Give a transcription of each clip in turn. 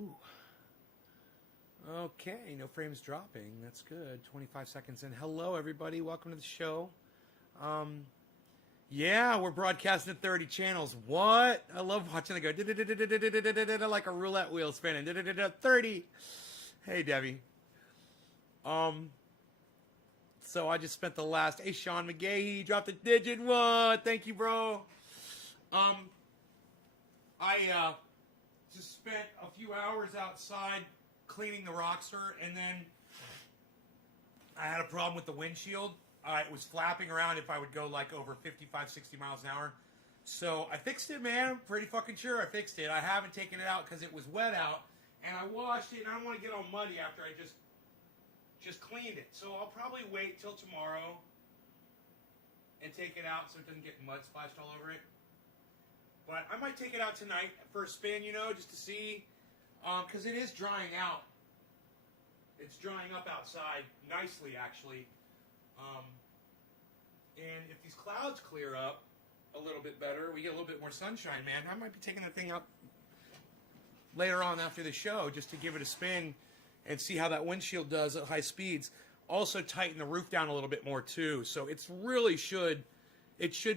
Ooh. Okay, no frames dropping. That's good. 25 seconds in. Hello, everybody. Welcome to the show. Yeah, we're broadcasting at 30 channels. What? I love watching it go like a roulette wheel spinning. 30. Hey, Debbie. So I just spent the last. Hey, Sean McGahee, dropped a digit. What? Thank you, bro. I just spent a few hours outside cleaning the Rockster, and then I had a problem with the windshield. It was flapping around if I would go like over 55, 60 miles an hour. So I fixed it, man. I'm pretty fucking sure I fixed it. I haven't taken it out because it was wet out, and I washed it, and I don't want to get all muddy after I just cleaned it. So I'll probably wait till tomorrow and take it out so it doesn't get mud splashed all over it. But I might take it out tonight for a spin, you know, just to see, because it is drying out. It's drying up outside nicely, actually. And if these clouds clear up a little bit better, we get a little bit more sunshine, man. I might be taking that thing up later on after the show just to give it a spin and see how that windshield does at high speeds. Also tighten the roof down a little bit more too. So it should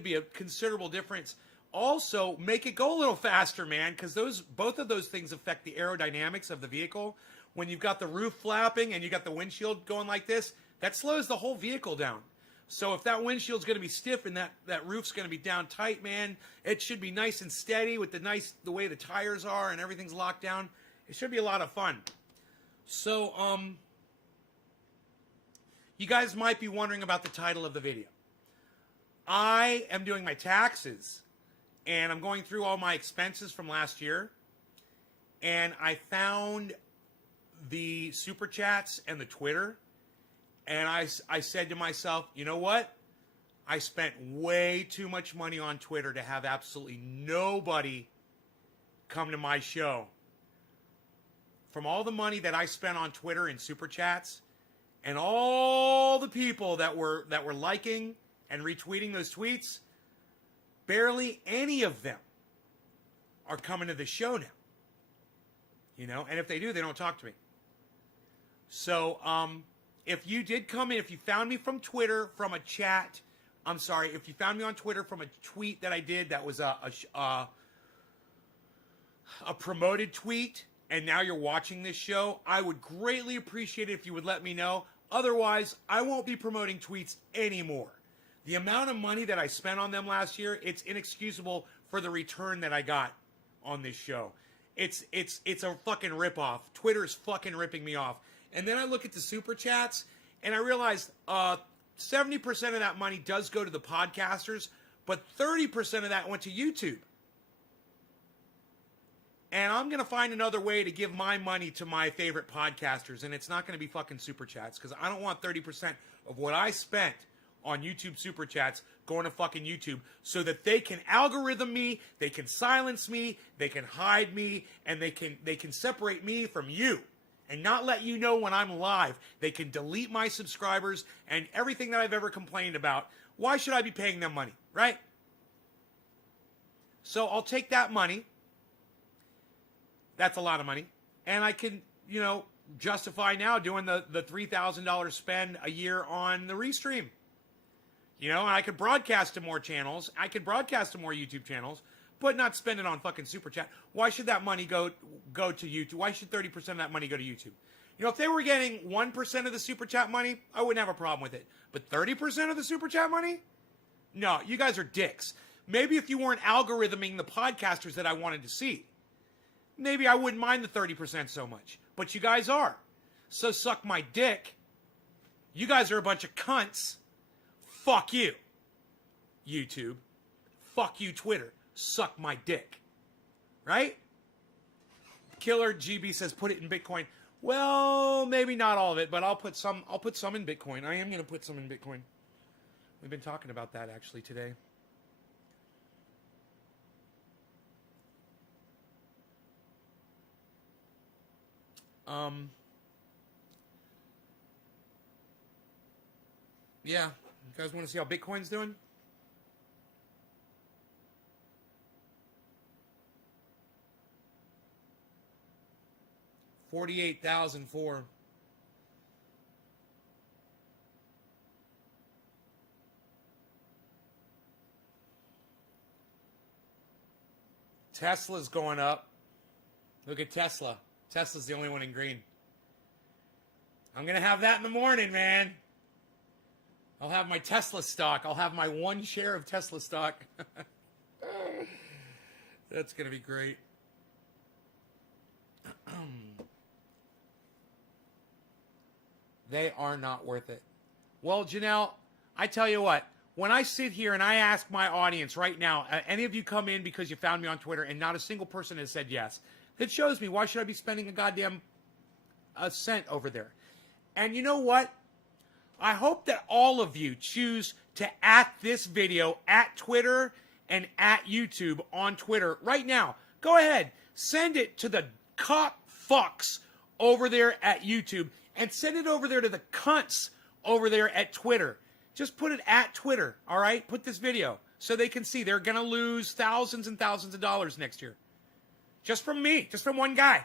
be a considerable difference. Also, make it go a little faster, man, because both of those things affect the aerodynamics of the vehicle. When you've got the roof flapping and you got the windshield going like this, that slows the whole vehicle down. So if that windshield's going to be stiff and that roof's going to be down tight, man, it should be nice and steady with the way the tires are and everything's locked down. It should be a lot of fun. So, you guys might be wondering about the title of the video. I am doing my taxes, and I'm going through all my expenses from last year, and I found the Super Chats and the Twitter, and I said to myself, you know what? I spent way too much money on Twitter to have absolutely nobody come to my show. From all the money that I spent on Twitter and Super Chats, and all the people that were liking and retweeting those tweets, barely any of them are coming to the show now. You know, and if they do, they don't talk to me. So, if you did come in, if you found me from Twitter, from a chat, if you found me on Twitter from a tweet that I did that was a promoted tweet, and now you're watching this show, I would greatly appreciate it if you would let me know. Otherwise, I won't be promoting tweets anymore. The amount of money that I spent on them last year, it's inexcusable for the return that I got on this show. It's a fucking ripoff. Twitter's fucking ripping me off. And then I look at the Super Chats, and I realize 70% of that money does go to the podcasters, but 30% of that went to YouTube. And I'm going to find another way to give my money to my favorite podcasters, and it's not going to be fucking Super Chats, because I don't want 30% of what I spent on YouTube Super Chats going to fucking YouTube so that they can algorithm me, they can silence me, they can hide me, and they can separate me from you and not let you know when I'm live. They can delete my subscribers and everything that I've ever complained about. Why should I be paying them money, right? So I'll take that money. That's a lot of money. And I can, justify now doing the $3,000 spend a year on the Restream. And I could broadcast to more channels. I could broadcast to more YouTube channels, but not spend it on fucking Super Chat. Why should that money go to YouTube? Why should 30% of that money go to YouTube? If they were getting 1% of the Super Chat money, I wouldn't have a problem with it. But 30% of the Super Chat money? No, you guys are dicks. Maybe if you weren't algorithming the podcasters that I wanted to see, maybe I wouldn't mind the 30% so much. But you guys are. So suck my dick. You guys are a bunch of cunts. Fuck you, YouTube. Fuck you, Twitter. Suck my dick. Right? Killer GB says put it in Bitcoin. Well, maybe not all of it, but I'll put some in Bitcoin. I am going to put some in Bitcoin. We've been talking about that actually today. Yeah. You guys want to see how Bitcoin's doing? 48,004. Tesla's going up. Look at Tesla. Tesla's the only one in green. I'm going to have that in the morning, man. I'll have my Tesla stock. I'll have my 1 share of Tesla stock. That's going to be great. They are not worth it. Well, Janelle, I tell you what. When I sit here and I ask my audience right now, any of you come in because you found me on Twitter and not a single person has said yes, that shows me why should I be spending a cent over there? And you know what? I hope that all of you choose to at this video at Twitter and at YouTube on Twitter right now. Go ahead. Send it to the cop fucks over there at YouTube and send it over there to the cunts over there at Twitter. Just put it at Twitter, all right? Put this video so they can see they're going to lose thousands and thousands of dollars next year. Just from me, just from one guy.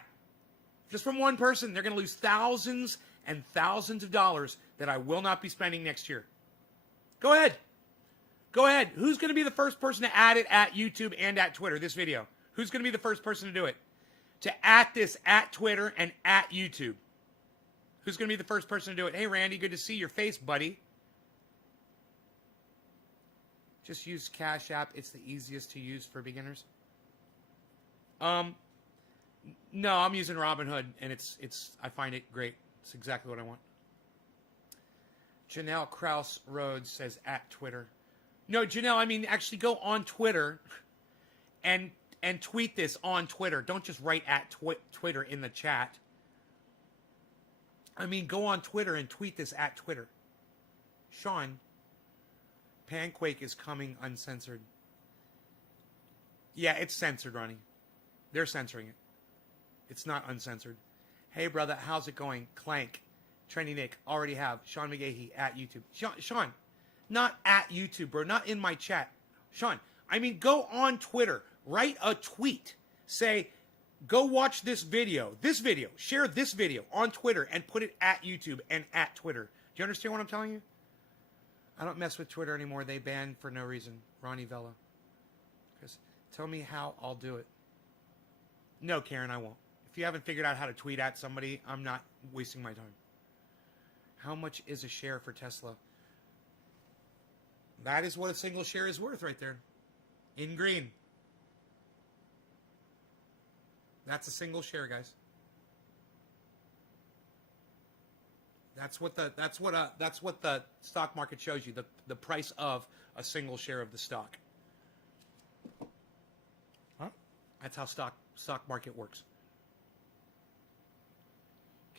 Just from one person, they're going to lose thousands and thousands of dollars that I will not be spending next year. Go ahead. Go ahead. Who's going to be the first person to add it at YouTube and at Twitter, this video? Who's going to be the first person to do it? To at this at Twitter and at YouTube. Who's going to be the first person to do it? Hey, Randy, good to see your face, buddy. Just use Cash App. It's the easiest to use for beginners. No, I'm using Robinhood, and I find it great. It's exactly what I want. Janelle Krause Rhodes says at Twitter. No, Janelle, I mean actually go on Twitter and tweet this on Twitter. Don't just write at Twitter in the chat. I mean, go on Twitter and tweet this at Twitter. Sean, Panquake is coming uncensored. Yeah, it's censored, Ronnie. They're censoring it. It's not uncensored. Hey, brother, how's it going? Clank, Trendy Nick, already have. Sean McGahee at YouTube. Sean, not at YouTube, bro. Not in my chat. Sean, I mean, go on Twitter. Write a tweet. Say, go watch this video. This video. Share this video on Twitter and put it at YouTube and at Twitter. Do you understand what I'm telling you? I don't mess with Twitter anymore. They ban for no reason. Ronnie Vella. Chris, tell me how I'll do it. No, Karen, I won't. If you haven't figured out how to tweet at somebody, I'm not wasting my time. How much is a share for Tesla? That is what a single share is worth right there. In green. That's a single share, guys. That's what the stock market shows you, the price of a single share of the stock. Huh? That's how stock market works.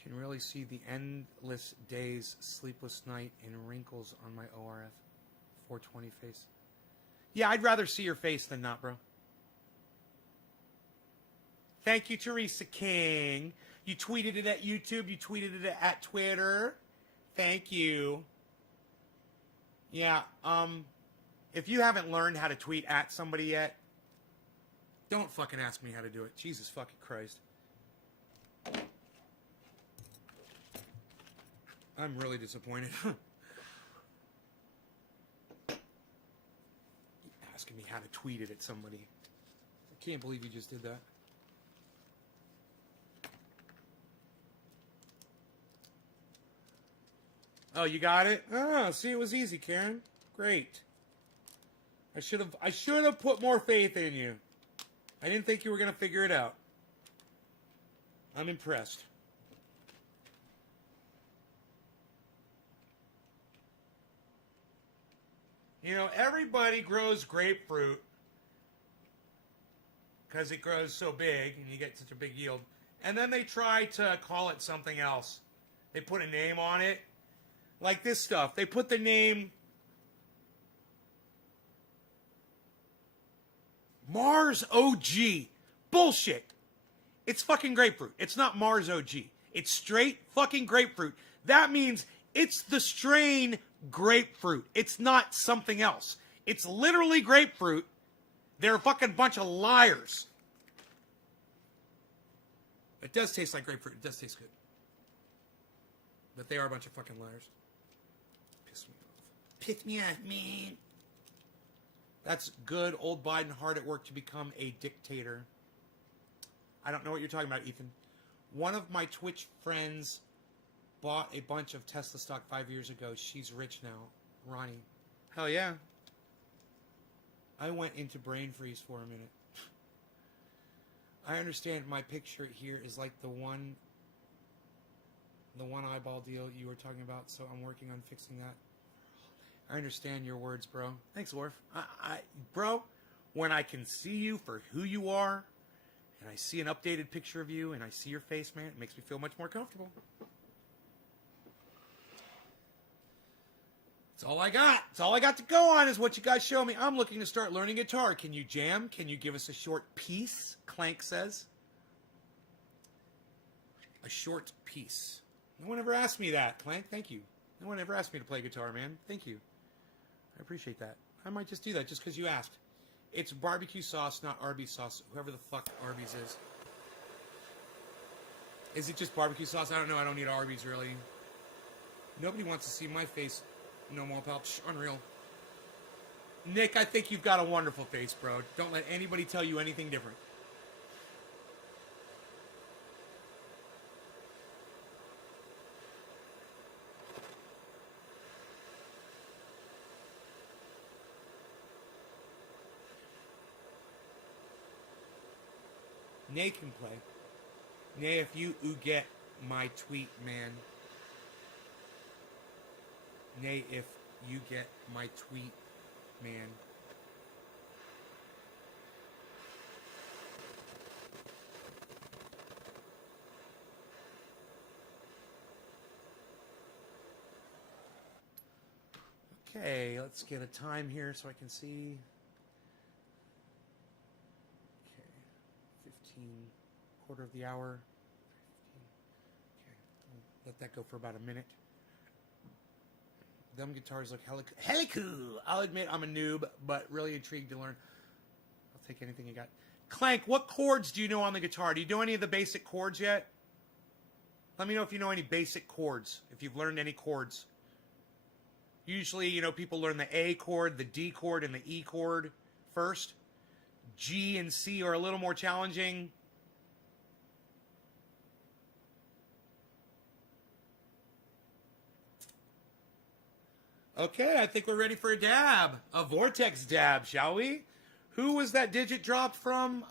Can really see the endless days, sleepless night, and wrinkles on my ORF 420 face. Yeah, I'd rather see your face than not, bro. Thank you, Teresa King. You tweeted it at YouTube. You tweeted it at Twitter. Thank you. Yeah, if you haven't learned how to tweet at somebody yet, don't fucking ask me how to do it. Jesus fucking Christ. I'm really disappointed. Asking me how to tweet it at somebody. I can't believe you just did that. Oh, you got it? Oh, see, it was easy, Karen. Great. I should have put more faith in you. I didn't think you were going to figure it out. I'm impressed. You know, everybody grows grapefruit because it grows so big and you get such a big yield. And then they try to call it something else. They put a name on it. Like this stuff. They put the name Mars OG. Bullshit. It's fucking grapefruit. It's not Mars OG. It's straight fucking grapefruit. That means it's the strain grapefruit. It's not something else. It's literally grapefruit. They're a fucking bunch of liars. It does taste like grapefruit. It does taste good. But they are a bunch of fucking liars. Piss me off. Piss me off, man. That's good. Old Biden hard at work to become a dictator. I don't know what you're talking about, Ethan. One of my Twitch friends bought a bunch of Tesla stock 5 years ago. She's rich now. Ronnie. Hell yeah. I went into brain freeze for a minute. I understand my picture here is like the one eyeball deal you were talking about, so I'm working on fixing that. I understand your words, bro. Thanks, Worf. Bro, when I can see you for who you are, and I see an updated picture of you, and I see your face, man, it makes me feel much more comfortable. That's all I got. That's all I got to go on is what you guys show me. I'm looking to start learning guitar. Can you jam? Can you give us a short piece? Clank says. A short piece. No one ever asked me that, Clank. Thank you. No one ever asked me to play guitar, man. Thank you. I appreciate that. I might just do that just because you asked. It's barbecue sauce, not Arby's sauce. Whoever the fuck Arby's is. Is it just barbecue sauce? I don't know. I don't need Arby's, really. Nobody wants to see my face. No more, pal. Unreal. Nick, I think you've got a wonderful face, bro. Don't let anybody tell you anything different. Nay can play. Nay, if you get my tweet, man. Nay, if you get my tweet, man. Okay, let's get a time here so I can see. Okay, 15, quarter of the hour. 15. Okay, let that go for about a minute. Them guitars look hella cool. I'll admit I'm a noob, but really intrigued to learn. I'll take anything you got. Clank, what chords do you know on the guitar? Do you know any of the basic chords yet? Let me know if you know any basic chords, if you've learned any chords. Usually, you know, people learn the A chord, the D chord, and the E chord first. G and C are a little more challenging. Okay, I think we're ready for a dab. A vortex dab, shall we? Who was that digit dropped from?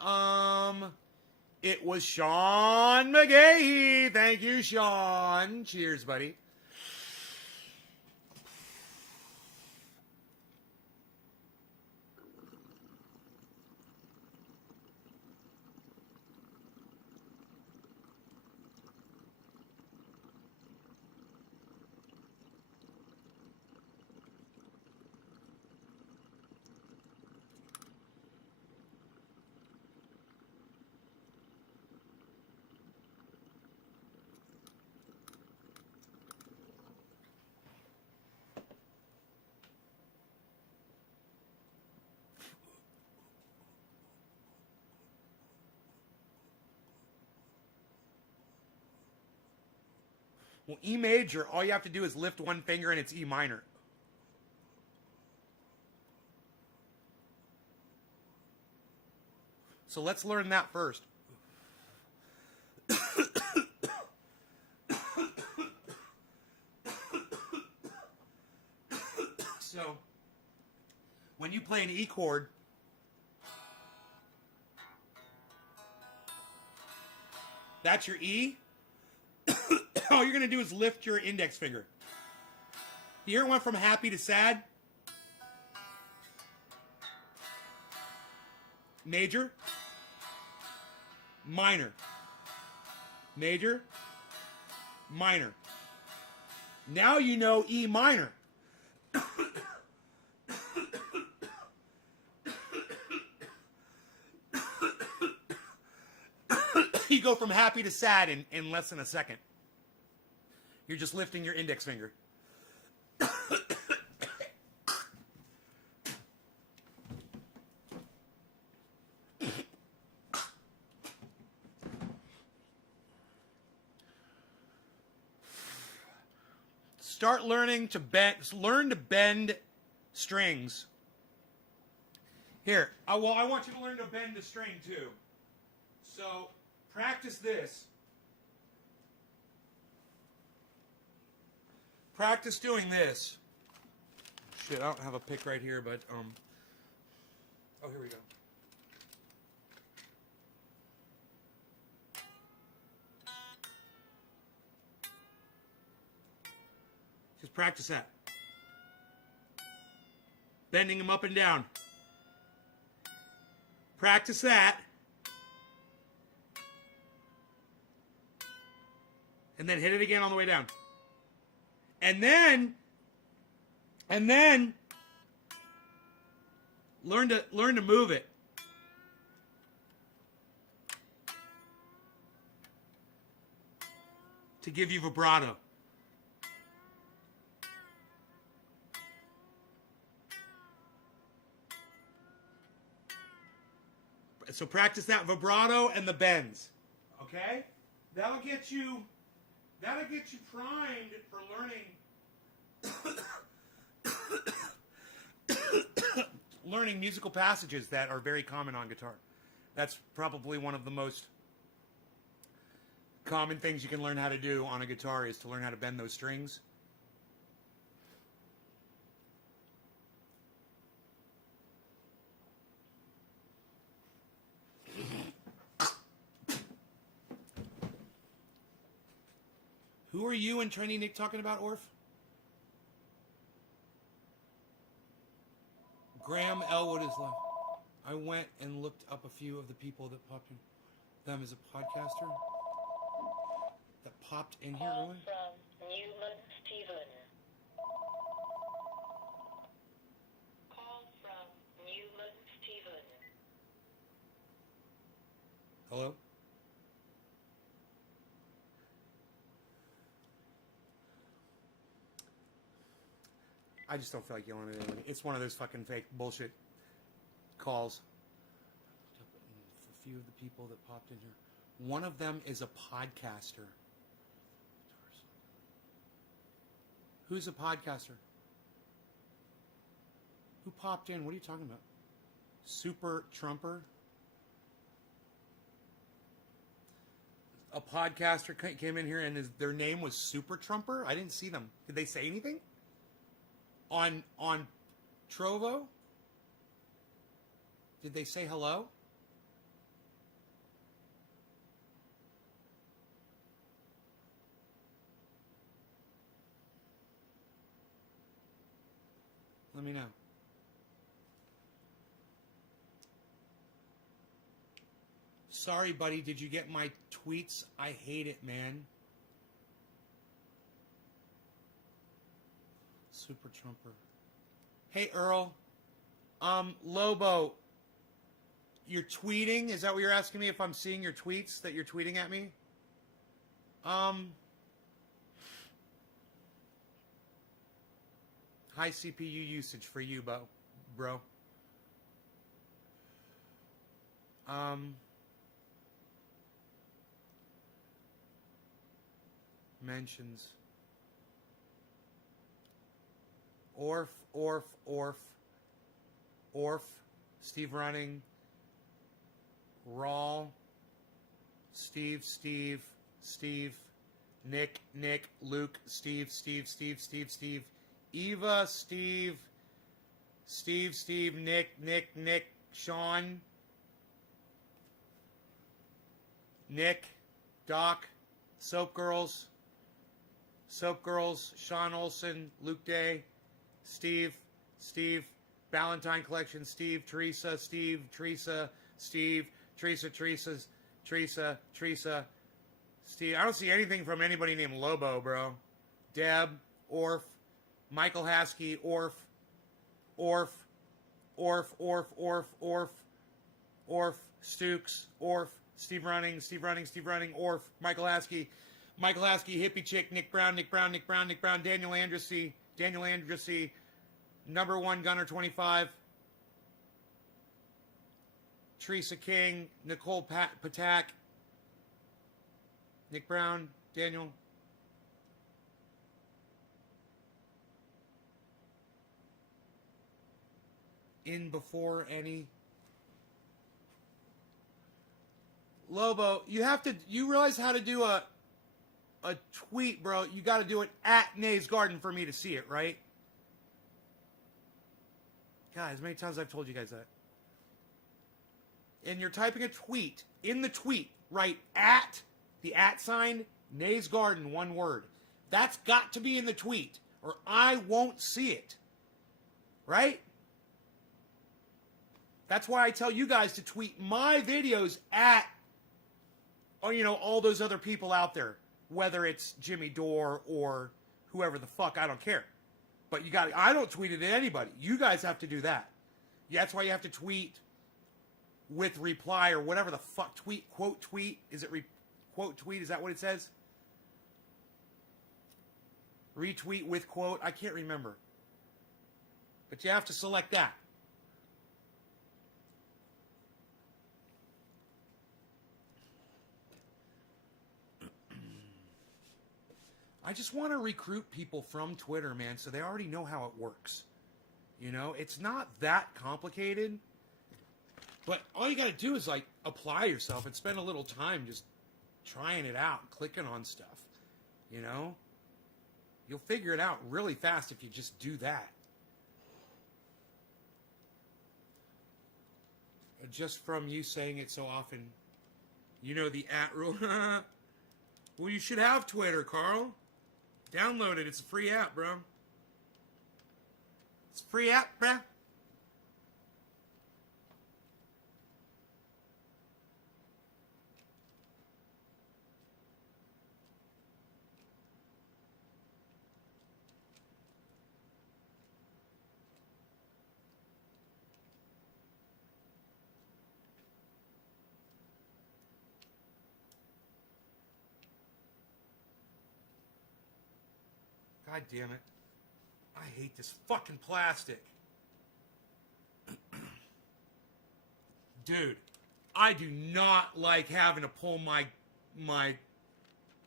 It was Sean McGahee. Thank you, Sean. Cheers, buddy. Well, E major, all you have to do is lift one finger and it's E minor. So let's learn that first. So, when you play an E chord, that's your E. All you're going to do is lift your index finger. You hear it went from happy to sad? Major. Minor. Major. Minor. Now you know E minor. You go from happy to sad in less than a second. You're just lifting your index finger. start learning to learn to bend strings. Here, I want you to learn to bend the string too. So practice this. Practice doing this. Shit, I don't have a pick right here, but oh, here we go. Just practice that. Bending them up and down. Practice that. And then hit it again on the way down. And then learn to move it. To give you vibrato. So practice that vibrato and the bends. Okay? That'll get you primed for learning musical passages that are very common on guitar. That's probably one of the most common things you can learn how to do on a guitar is to learn how to bend those strings. Who are you and Trendy Nick talking about, Orf? Graham Elwood is left. I went and looked up a few of the people that popped in. Them as a podcaster that popped in here earlier. From Newman Stephen. Call from Newman Stephen. Hello? I just don't feel like yelling at anyone. It's one of those fucking fake bullshit calls. A few of the people that popped in here. One of them is a podcaster. Who's a podcaster? Who popped in? What are you talking about? Super Trumper? A podcaster came in here and their name was Super Trumper? I didn't see them. Did they say anything? On Trovo? Did they say hello? Let me know. Sorry, buddy. Did you get my tweets? I hate it, man. Super Trumper. Hey, Earl. Lobo. You're tweeting? Is that what you're asking me if I'm seeing your tweets that you're tweeting at me? High CPU usage for you, bro. Mentions. Orf. Steve Running. Rawl. Steve. Nick. Luke. Steve. Eva. Steve. Nick. Sean. Nick. Doc. Soap Girls. Sean Olson. Luke Day. Steve, Valentine Collection, Steve, Teresa, Steve, Teresa, Steve, Teresa, Steve. I don't see anything from anybody named Lobo, bro. Deb, Orf, Michael Haskey, Orf, Stukes, Orf, Steve Running, Orf, Michael Haskey, Hippie Chick, Nick Brown, Daniel Andressy, number one Gunner 25, Teresa King, Nicole Patak, Nick Brown, Daniel. in before any. Lobo, you realize how to do a tweet, bro. You got to do it at Nays Garden for me to see it, right? God, as many times as I've told you guys that. And you're typing a tweet. In the tweet, write at, the at sign, Nays Garden, one word. That's got to be in the tweet, or I won't see it. Right? That's why I tell you guys to tweet my videos at, all those other people out there. Whether it's Jimmy Dore or whoever the fuck, I don't care. But I don't tweet it at anybody. You guys have to do that. Yeah, that's why you have to tweet with reply or whatever the fuck. Quote tweet. Is it quote tweet? Is that what it says? Retweet with quote. I can't remember. But you have to select that. I just want to recruit people from Twitter, man, so they already know how it works. It's not that complicated. But all you got to do is, apply yourself and spend a little time just trying it out, clicking on stuff. You'll figure it out really fast if you just do that. Just from you saying it so often, the at rule. Well, you should have Twitter, Carl. Download it. It's a free app, bro. It's a free app, bro. God damn it. I hate this fucking plastic. Dude, I do not like having to pull my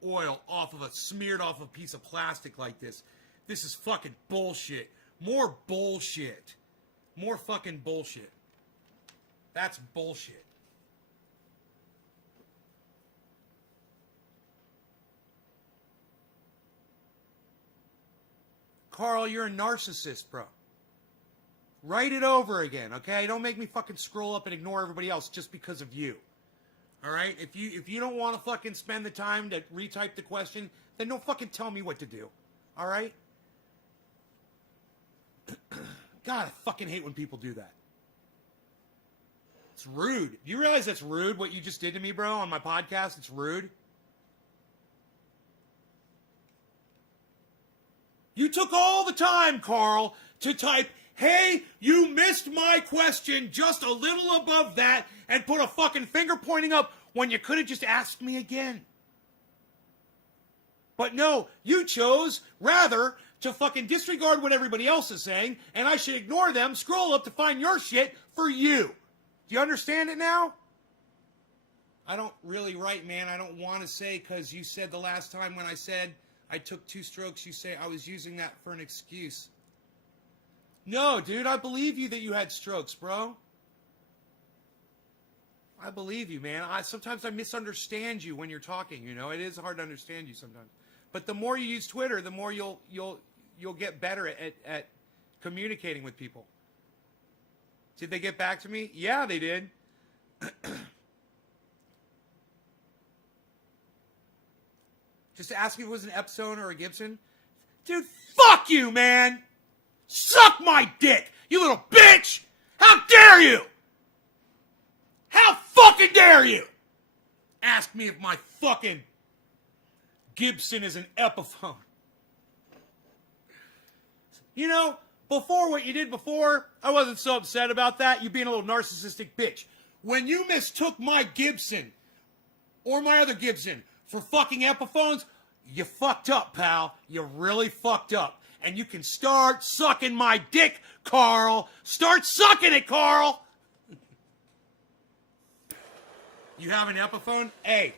oil smeared off a piece of plastic like this. This is fucking bullshit. More bullshit. More fucking bullshit. That's bullshit. Carl, you're a narcissist, bro. Write it over again, okay? Don't make me fucking scroll up and ignore everybody else just because of you. All right? If you don't want to fucking spend the time to retype the question, then don't fucking tell me what to do. All right? God, I fucking hate when people do that. It's rude. Do you realize that's rude, what you just did to me, bro, on my podcast? It's rude. You took all the time, Carl, to type, hey, you missed my question just a little above that, and put a fucking finger pointing up when you could have just asked me again. But no, you chose, rather, to fucking disregard what everybody else is saying, and I should ignore them, scroll up to find your shit for you. Do you understand it now? I don't really write, man. I don't want to say, because you said the last time when I said I took 2 strokes, you say I was using that for an excuse. No, dude, I believe you that you had strokes, bro. I believe you, man. Sometimes I misunderstand you when you're talking, It is hard to understand you sometimes. But the more you use Twitter, the more you'll get better at communicating with people. Did they get back to me? Yeah, they did. Just ask me if it was an Epson or a Gibson. Dude, fuck you, man! Suck my dick, you little bitch! How dare you! How fucking dare you! Ask me if my fucking Gibson is an Epiphone. Before what you did before, I wasn't so upset about that. You being a little narcissistic bitch. When you mistook my Gibson, or my other Gibson, for fucking Epiphones, you fucked up, pal. You really fucked up. And you can start sucking my dick, Carl. Start sucking it, Carl. You have an Epiphone? Hey,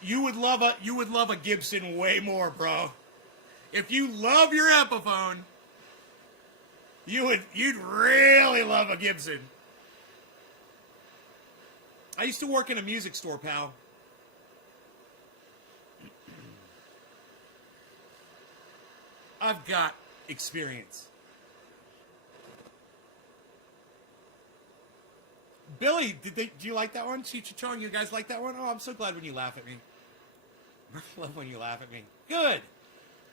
you would love a Gibson way more, bro. If you love your Epiphone, You'd really love a Gibson. I used to work in a music store, pal. I've got experience. Billy, do you like that one? Cheech Chong, you guys like that one? Oh, I'm so glad when you laugh at me. I love when you laugh at me. Good.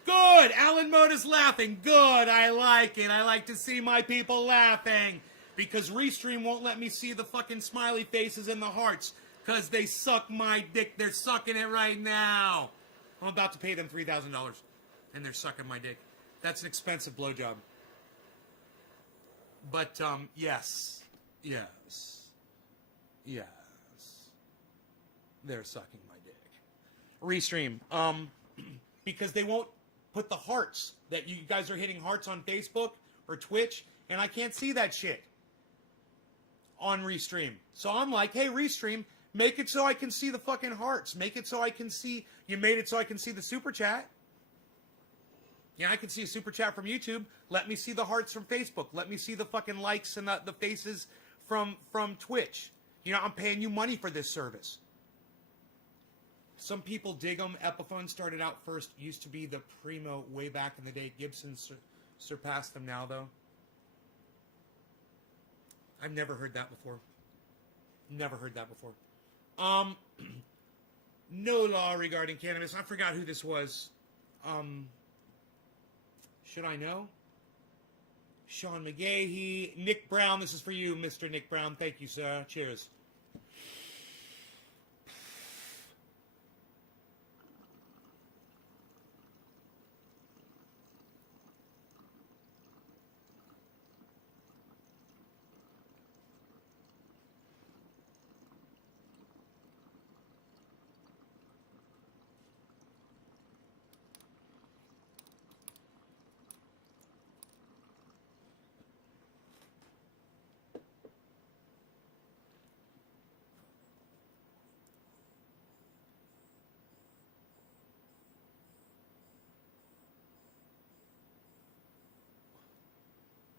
Good. Alan Moda's laughing. Good. I like it. I like to see my people laughing. Because Restream won't let me see the fucking smiley faces and the hearts. Because they suck my dick. They're sucking it right now. I'm about to pay them $3,000. And they're sucking my dick. That's an expensive blowjob. But, yes. Yes. Yes. They're sucking my dick. Restream. Because they won't put the hearts that you guys are hitting hearts on Facebook or Twitch, and I can't see that shit on Restream. So I'm like, hey, Restream, make it so I can see the fucking hearts. Make it so I can see, you made it so I can see the super chat. Yeah, I can see a super chat from YouTube. Let me see the hearts from Facebook. Let me see the fucking likes and the faces from Twitch. You know, I'm paying you money for this service. Some people dig them. Epiphone started out first. Used to be the primo way back in the day. Gibson surpassed them now, though. I've never heard that before. Never heard that before. No law regarding cannabis. I forgot who this was. Should I know? Sean McGahee. Nick Brown. This is for you, Mr. Nick Brown. Thank you, sir. Cheers.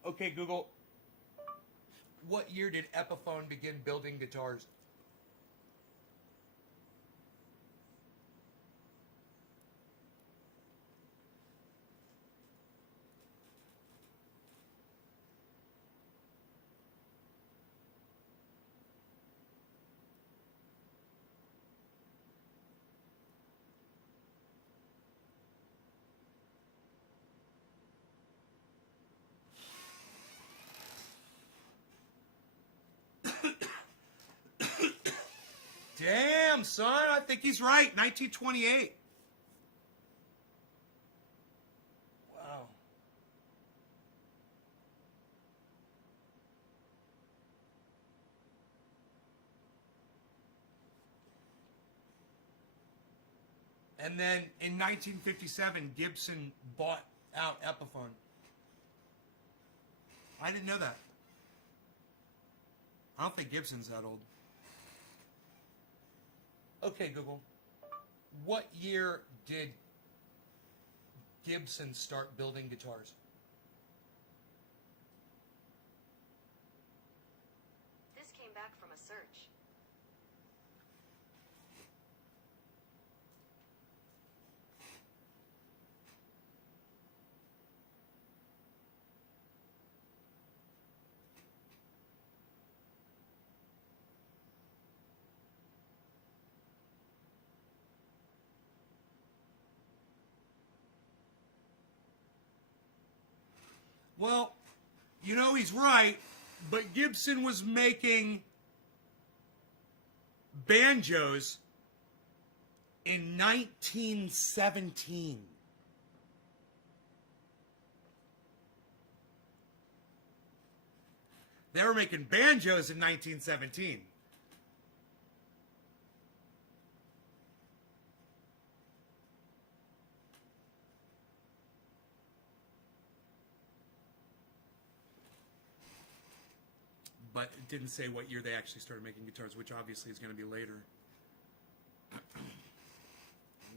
Okay, Google. What year did Epiphone begin building guitars? Damn, son, I think he's right. 1928. Wow. And then in 1957, Gibson bought out Epiphone. I didn't know that. I don't think Gibson's that old. Okay, Google. What year did Gibson start building guitars? This came back from a search. Well, you know he's right, but Gibson was making banjos in 1917. They were making banjos in 1917. But it didn't say what year they actually started making guitars, which obviously is going to be later.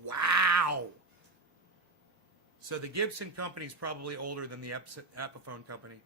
Wow! So the Gibson company is probably older than the Epiphone company.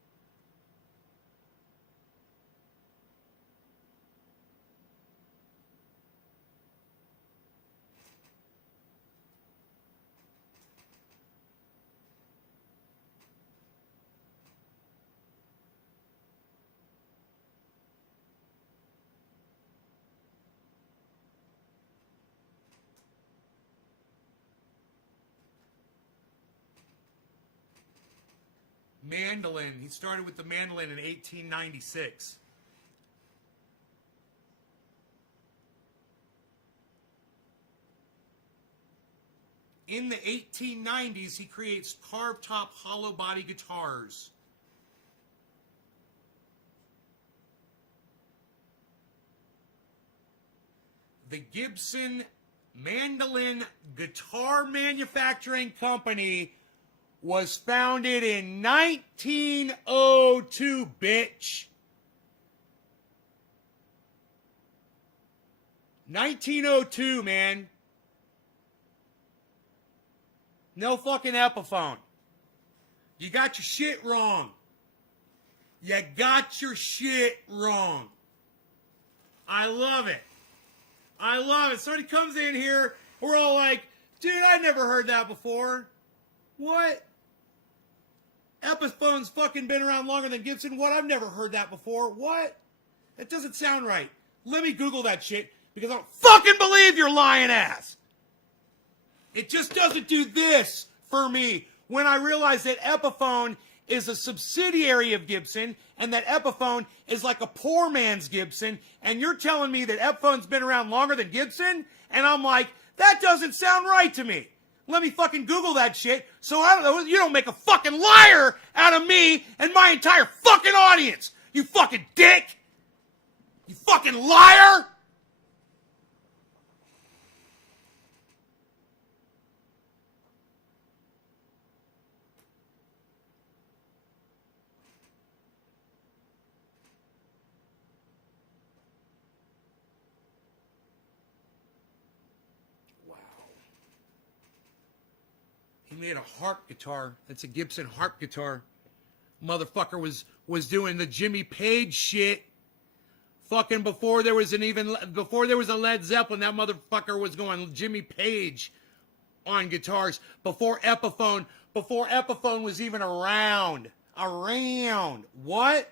Mandolin. He started with the mandolin in 1896. In the 1890s, he creates carved top hollow body guitars. The Gibson Mandolin Guitar Manufacturing Company was founded in 1902, bitch. 1902, man. No fucking Epiphone. You got your shit wrong. You got your shit wrong. I love it. I love it. Somebody comes in here, we're all like, dude, I never heard that before. What? Epiphone's fucking been around longer than Gibson? What? I've never heard that before. What? That doesn't sound right. Let me Google that shit because I don't fucking believe your lying ass. It just doesn't do this for me when I realize that Epiphone is a subsidiary of Gibson and that Epiphone is like a poor man's Gibson, and you're telling me that Epiphone's been around longer than Gibson? And I'm like, that doesn't sound right to me. Let me fucking Google that shit so I don't know, you don't make a fucking liar out of me and my entire fucking audience. You fucking dick. You fucking liar. He made a harp guitar. It's a Gibson harp guitar. Motherfucker was doing the Jimmy Page shit. Fucking before there was a Led Zeppelin, that motherfucker was going Jimmy Page on guitars. Before Epiphone was even around. What?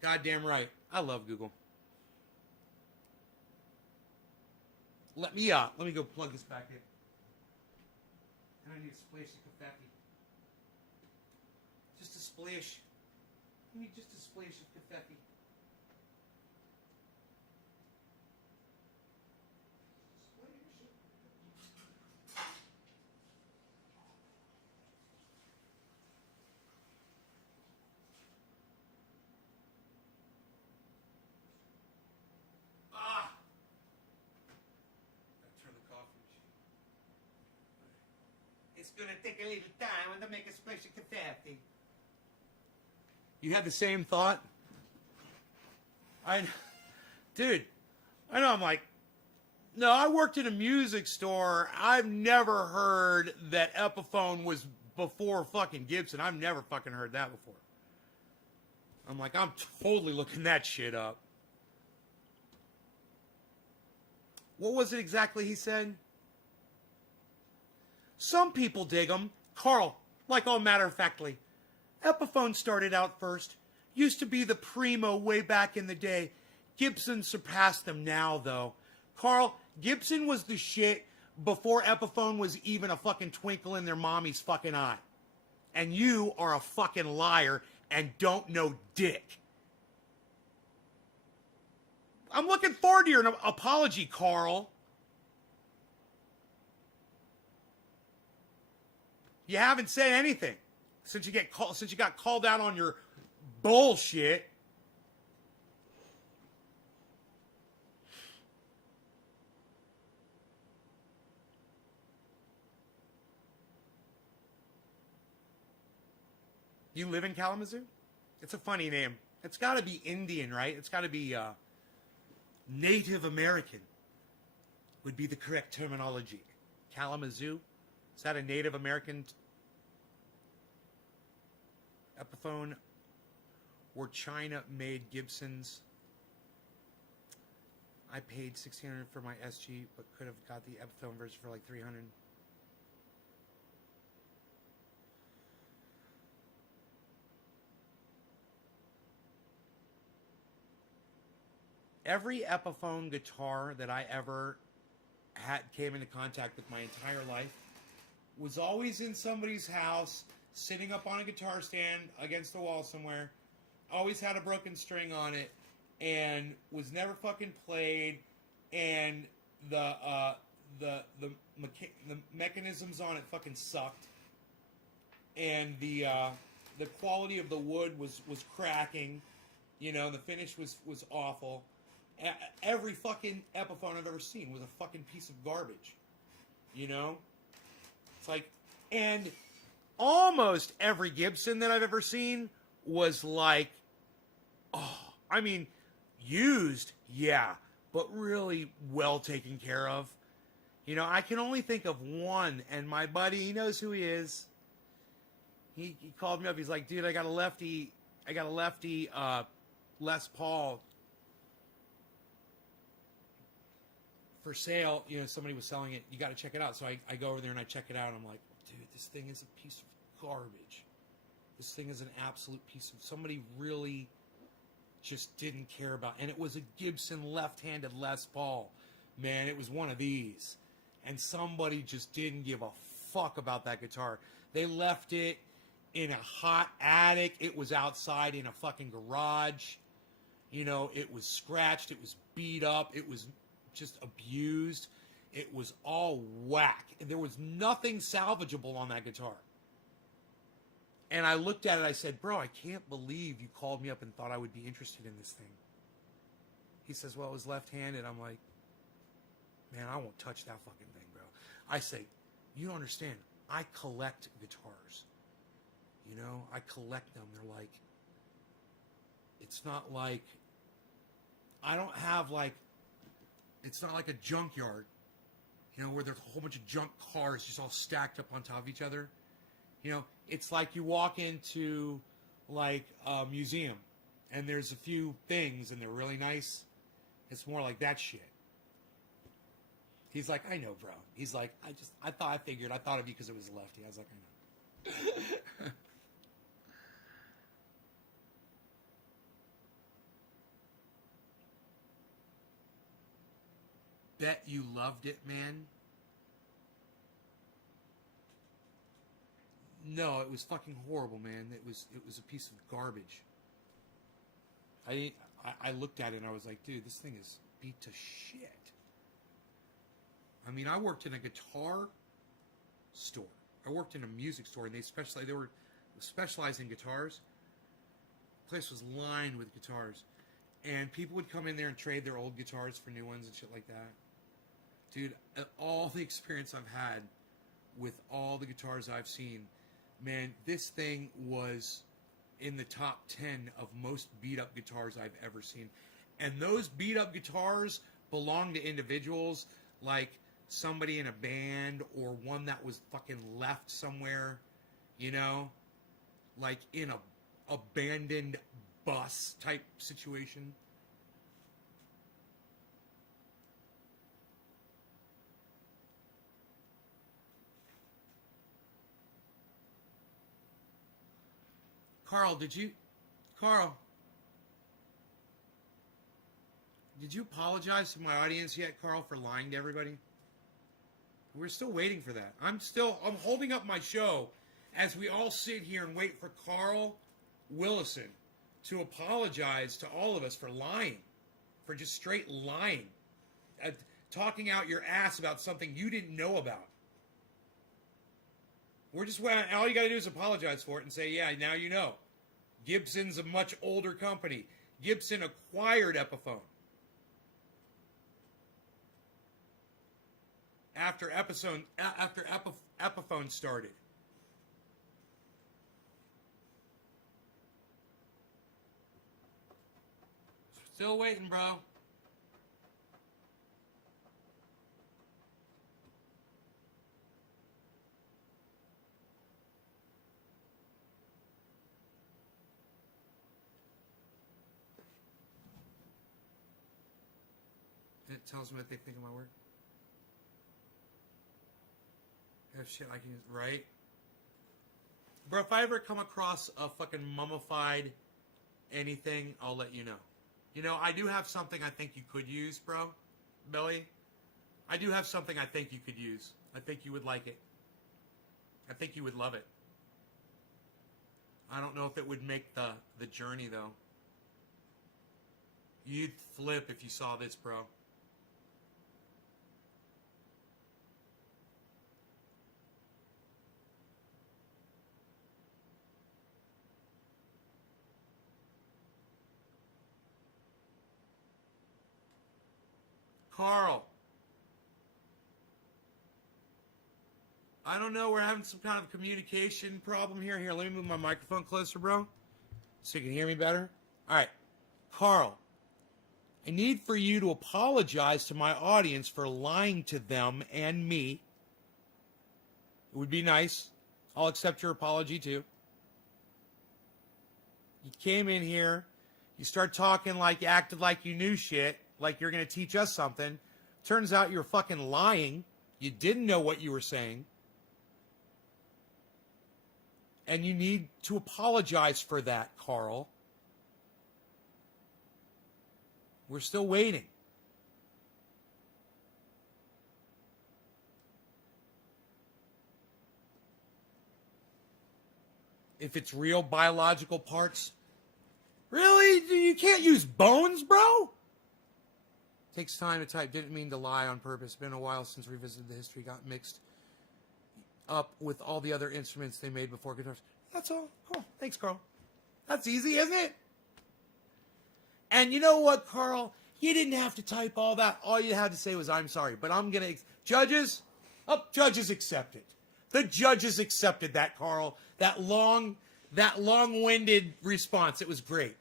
Goddamn right. I love Google. Let me go plug this back in. And I need a splash of confetti. Just a splash. I need just a splash of confetti. It's gonna take a little time to make a splash of confetti. You had the same thought? Dude, I know. I'm like, no, I worked in a music store. I've never heard that Epiphone was before fucking Gibson. I've never fucking heard that before. I'm like, I'm totally looking that shit up. What was it exactly he said? Some people dig them. Carl, like all matter-of-factly, Epiphone started out first. Used to be the primo way back in the day. Gibson surpassed them now, though. Carl, Gibson was the shit before Epiphone was even a fucking twinkle in their mommy's fucking eye. And you are a fucking liar and don't know dick. I'm looking forward to your apology, Carl. You haven't said anything since you got called out on your bullshit. You live in Kalamazoo? It's a funny name. It's got to be Indian, right? It's got to be Native American would be the correct terminology. Kalamazoo? Is that a Native American Epiphone or China-made Gibsons? I paid $1,600 for my SG, but could have got the Epiphone version for like $300. Every Epiphone guitar that I ever came into contact with my entire life was always in somebody's house, sitting up on a guitar stand against the wall somewhere. Always had a broken string on it, and was never fucking played. And the mechanisms on it fucking sucked. And the quality of the wood was cracking. You know, the finish was awful. Every fucking Epiphone I've ever seen was a fucking piece of garbage. You know? It's like, and almost every Gibson that I've ever seen was like, oh, I mean, used, yeah, but really well taken care of. You know, I can only think of one, and my buddy, he knows who he is. He called me up. He's like, dude, I got a lefty Les Paul for sale. You know, somebody was selling it. You got to check it out. So I go over there and I check it out. And I'm like, dude, this thing is a piece of garbage. This thing is an absolute piece of... Somebody really just didn't care about... And it was a Gibson left-handed Les Paul. Man, it was one of these. And somebody just didn't give a fuck about that guitar. They left it in a hot attic. It was outside in a fucking garage. You know, it was scratched. It was beat up. It was just abused. It was all whack. And there was nothing salvageable on that guitar. And I looked at it. I said, bro, I can't believe you called me up and thought I would be interested in this thing. He says, well, it was left-handed. I'm like, man, I won't touch that fucking thing, bro. I say, you don't understand. I collect guitars. You know, I collect them. They're like, it's not like, I don't have like, it's not like a junkyard, you know, where there's a whole bunch of junk cars just all stacked up on top of each other. You know, it's like you walk into like a museum and there's a few things and they're really nice. It's more like that shit. He's like, I know, bro. He's like, I thought of you because it was a lefty. I was like, I know. Bet you loved it, man. No, it was fucking horrible, man. It was a piece of garbage. I looked at it and I was like, dude, this thing is beat to shit. I mean, I worked in a guitar store. I worked in a music store, and they were specialized in guitars. The place was lined with guitars, and people would come in there and trade their old guitars for new ones and shit like that. Dude, all the experience I've had with all the guitars I've seen, man, this thing was in the top 10 of most beat-up guitars I've ever seen. And those beat-up guitars belong to individuals like somebody in a band or one that was fucking left somewhere, you know, like in a abandoned bus type situation. Carl, did you apologize to my audience yet, Carl, for lying to everybody? We're still waiting for that. I'm holding up my show as we all sit here and wait for Carl Willison to apologize to all of us for lying, for just straight lying, talking out your ass about something you didn't know about. We're just, all you got to do is apologize for it and say, yeah, now you know. Gibson's a much older company. Gibson acquired Epiphone after Epiphone started. Still waiting, bro. It tells me what they think of my work. Oh shit, I can, right? Bro, if I ever come across a fucking mummified anything, I'll let you know. You know, I do have something I think you could use, bro. Billy. I do have something I think you could use. I think you would like it. I think you would love it. I don't know if it would make the journey, though. You'd flip if you saw this, bro. Carl. I don't know. We're having some kind of communication problem here. Here, let me move my microphone closer, bro, so you can hear me better. All right. Carl, I need for you to apologize to my audience for lying to them and me. It would be nice. I'll accept your apology, too. You came in here. You start talking like you acted like you knew shit, like you're going to teach us something. Turns out you're fucking lying. You didn't know what you were saying. And you need to apologize for that, Carl. We're still waiting. If it's real biological parts. Really? You can't use bones, bro? Takes time to type. Didn't mean to lie on purpose. Been a while since revisited the history. Got mixed up with all the other instruments they made before guitars. That's all. Oh, thanks, Carl. That's easy, isn't it? And you know what, Carl? You didn't have to type all that. All you had to say was, I'm sorry. But I'm going to... Judges? Oh, judges accepted. The judges accepted that, Carl. That long-winded response. It was great.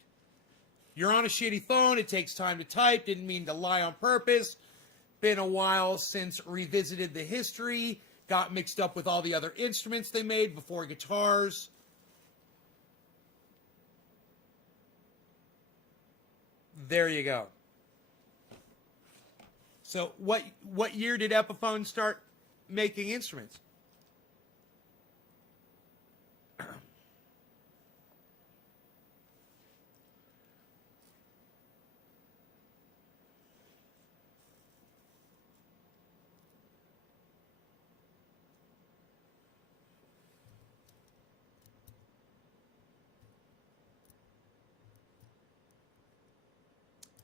You're on a shitty phone. It takes time to type. Didn't mean to lie on purpose. Been a while since revisited the history. Got mixed up with all the other instruments they made before guitars. There you go. So what year did Epiphone start making instruments?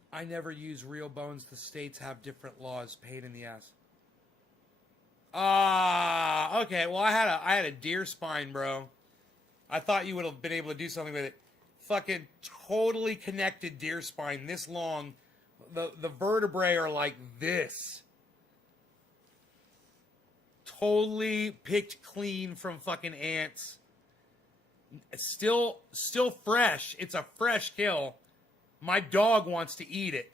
I never use real bones. The states have different laws. Pain in the ass. Ah, okay. Well, I had a deer spine, bro. I thought you would have been able to do something with it. Fucking totally connected deer spine, this long. The vertebrae are like this. Totally picked clean from fucking ants. Still fresh. It's a fresh kill. My dog wants to eat it.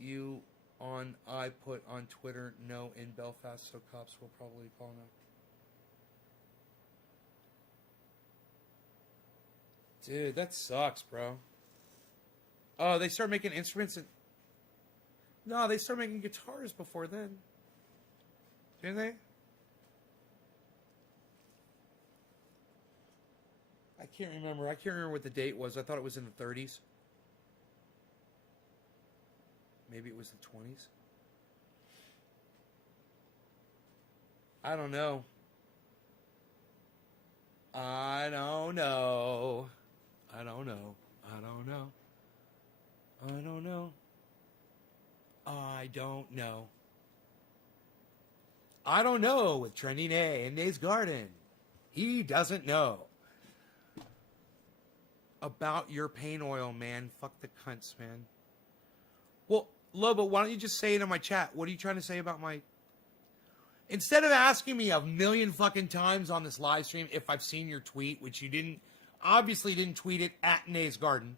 You on I put on Twitter no in Belfast, so cops will probably call now. Dude, that sucks, bro. Oh, they start making instruments and... No, they start making guitars before then. Didn't they? I can't remember. I can't remember what the date was. I thought it was in the 30s. Maybe it was the 20s. I don't know. I don't know. I don't know. I don't know. I don't know. I don't know. I don't know with Trendy Nay in Nay's Garden. He doesn't know. About your pain oil, man. Fuck the cunts, man. Well, Lobo, why don't you just say it in my chat? What are you trying to say about my... Instead of asking me a million fucking times on this live stream if I've seen your tweet, which you didn't, obviously didn't tweet it at Nay's Garden,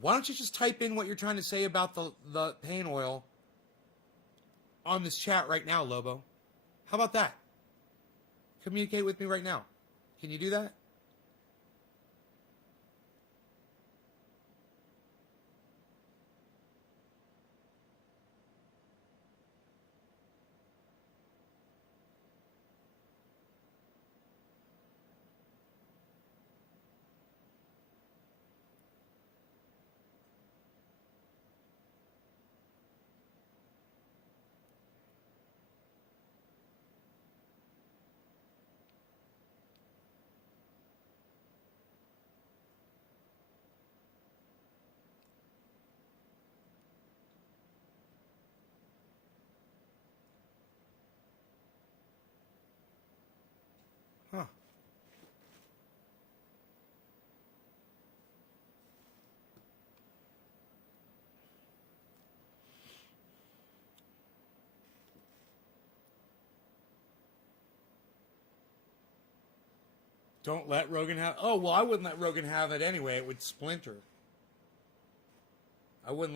why don't you just type in what you're trying to say about the pain oil on this chat right now, Lobo? How about that? Communicate with me right now. Can you do that? Huh. Don't let Rogan have. Oh well, I wouldn't let Rogan have it anyway. It would splinter. I wouldn't.